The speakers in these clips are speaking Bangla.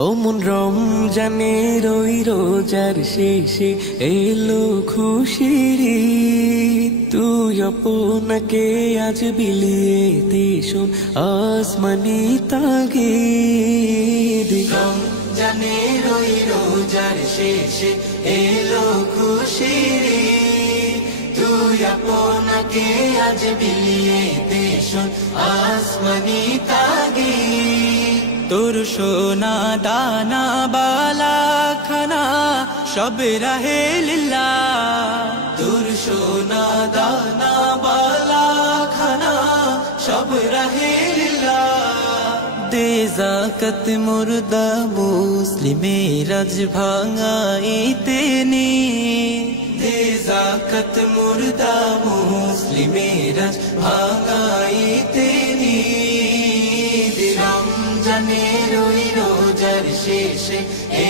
অমন রমজানের ওই রোজার শেষে এলো খুশির ঈদ। তুই আপনাকে আজ বিলিয়ে দিশন আসমানি তাগিদ। রমজানের ওই রোজার শেষে এলো খুশির ঈদ। তুই আপনাকে আজ বিলিয়ে দিশন আসমানি তাগিদ। তোর সোনা দানা বালা খানা সব রাহে লিল্লাহ। তোর সোনা দানা বালা খানা সব রাহে লিল্লাহ। দে যাকাত মুর্দা মুসলিমের আজ ভাঙাইতে নি। দে যাকাত মুর্দা মুসলিমের আজ ভাঙাইতে নি। রমজানের ওই রোজার শেষে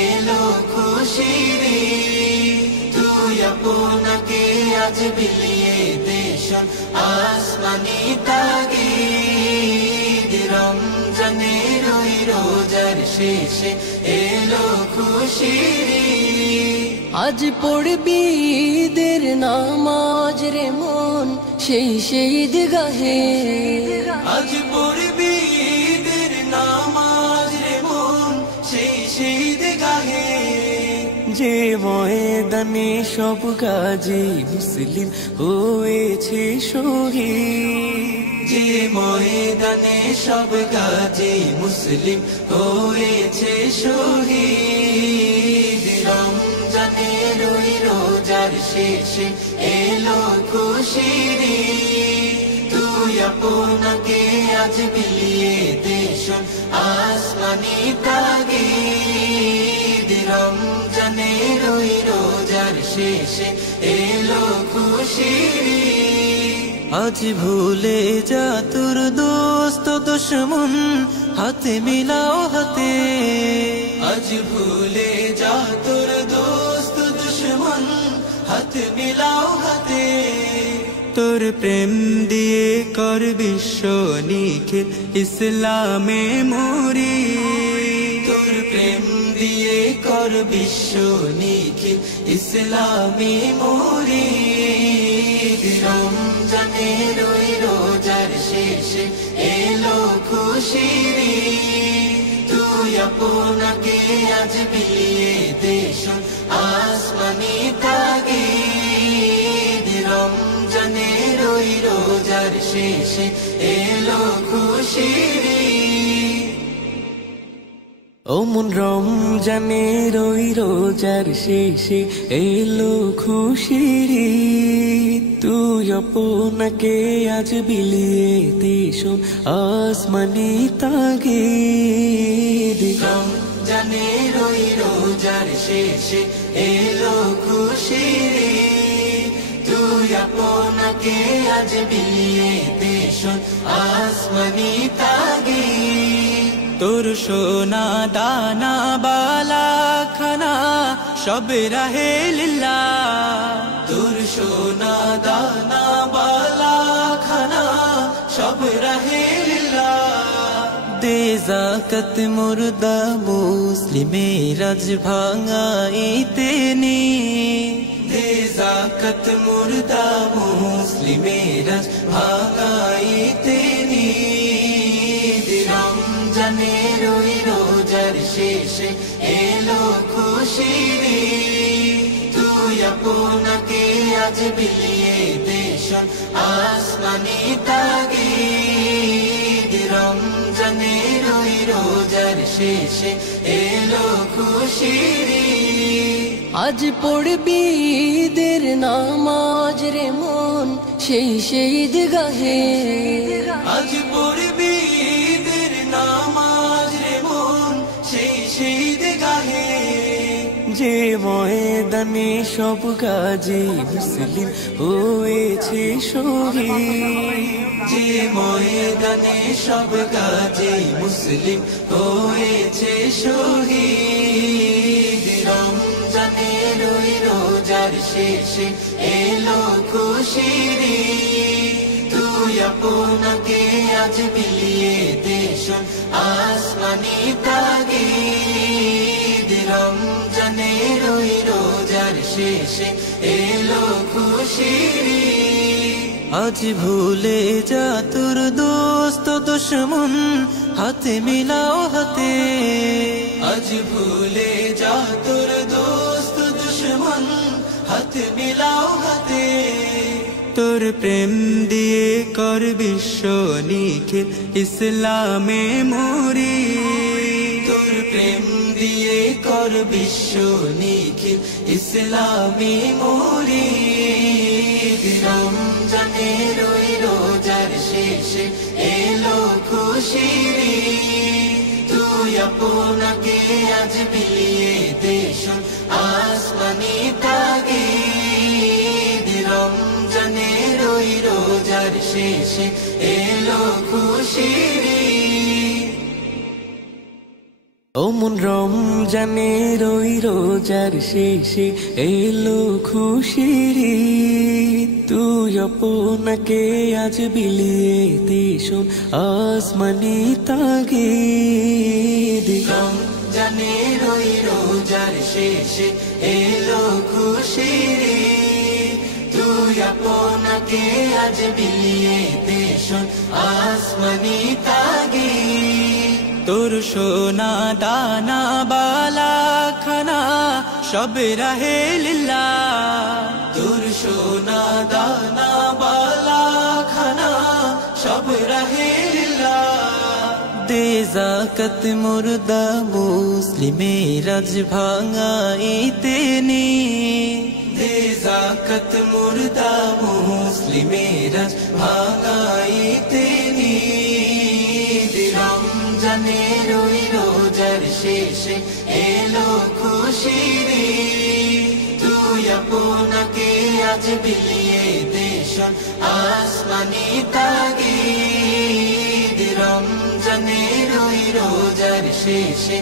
এলো খুশির ঈদ। তুই আপনাকে আজ বিলিয়ে দিশন আসমানি তাগিদ। রমজানের ওই রোজার শেষে এলো খুশির ঈদ। আজ পড়বি ঈদের নামাজ রে মন সেই ঈদগাহে। আজ পড়বি ঈদের নামাজ রে মন সেই ঈদগাহে। যে ময়দানে সব গাজী মুসলিম হয়েছে শহীদ। যে ময়দানে সব গাজী মুসলিম হয়েছে শহীদ। রমজানের ওই রোজার শেষে এলো খুশির ঈদ। তুই আপনাকে আজ বিলিয়ে দিশন আসমানি তাগিদ। রমজানের ওই রোজার শেষে এলো খুশির ঈদ। আজ ভুলে যা তোর দোস্ত দুশমন হাতে মিলাও হাতে। আজ ভুলে যা তোর দোস্ত দুশমন হাতে মিলাও হাতে। তোর প্রেম দিয়ে কর বিশ্ব নিখিল ইসলামে মুরি। তোর প্রেম দিয়ে কর বিশ্ব নিখিল ইসলামে মুরি। রমজানের ওই রোজার শেষে এলো খুশির ঈদ। তুই আপনাকে আজ বিলিয়ে দিশন আসমানি তাগিদ। রমজানের ওই রোজার শেষে এলো খুশির ঈদ। অমন রমজানের ওই রোজার শেষে এলো খুশির ঈদ। তুই আপনাকে আজ বিলিয়ে দিশন আসমানি তাগিদ। রমজানের ওই রোজার শেষে এলো খুশির ঈদ। তুই আপনাকে আজ বিলিয়ে দিশন আসমানি তাগিদ। তোর সোনা দানা বালা খানা সব রাহে লিল্লাহ। তোর সোনা দানা বালা খানা সব রাহে লিল্লাহ। দে যাকাত মুর্দা মুসলিমের আজ ভাঙাইতে নি। দে যাকাত মুর্দা মুসলিমের আজ ভাঙাইতে নি। রমজানের ওই রোজার শেষে এলো খুশির ঈদ। তুই আপনাকে আজ বিলিয়ে দিশন আসমানি তাগিদ। রমজানের ওই রোজার শেষে এলো খুশির ঈদ। আজ পড়বি ঈদের নামাজ রে মন সেই ঈদগাহে। আজ পড়বি ঈদের নামাজ রে মন সেই ঈদগাহে। যে ময়দানে সব গাজী মুসলিম হয়েছে শহীদ। যে ময়দানে সব গাজী মুসলিম হয়েছে শহীদ। রমজানের ওই রোজার শেষে এলো খুশির ঈদ। তুই আপনাকে আজ বিলিয়ে দিশন আসমানি তাগিদ। রমজানের ওই রোজার শেষে এলো খুশির ঈদ। আজ ভুলে যা তোর দোস্ত দুশমন, হাতে মিলাও হাতে। আজ ভুলে যা তোর দোস্ত দুশমন, হাতে মিলাও হাতে। তোর প্রেম দিয়ে কর বিশ্ব নিখিল ইসলামে মরি। তোর প্রেম দিয়ে কর বিশ্ব নিখিল ইসলামে মরি। রমজানের ওই রোজার শেষে এলো খুশির ঈদ। তুই আপনাকে আজ বিলিয়ে দে শোন আসমানি তাগিদ। রমজানের ওই রোজার শেষে এলো খুশির ঈদ। ও মন রমজানের ওই রোজার শেষে এলো খুশির ঈদ। তুই আপনাকে আজ বিলিয়ে দে শোন আসমানি তাগিদ। রমজানের ওই রোজার শেষে এলো খুশির ঈদ। তুই আপনাকে আজ বিলিয়ে দে শোন আসমানি তাগিদ। তোর সোনা দানা বালা খানা সব রাহে লিল্লাহ। তোর সোনা দানা বালা খানা সব রাহে লিল্লাহ। দে যাকাত মুর্দা মুসলিমের আজ ভাঙাইতে নি। দে যাকাত মুর্দা মুসলিমের আজ ভাঙাইতে নি। রমজানের ওই রোজার শেষে এলো খুশির ঈদ। তুই আপনাকে আজ বিলিয়ে দে শোন আসমানি তাগিদ। রমজানের ওই রোজার শেষে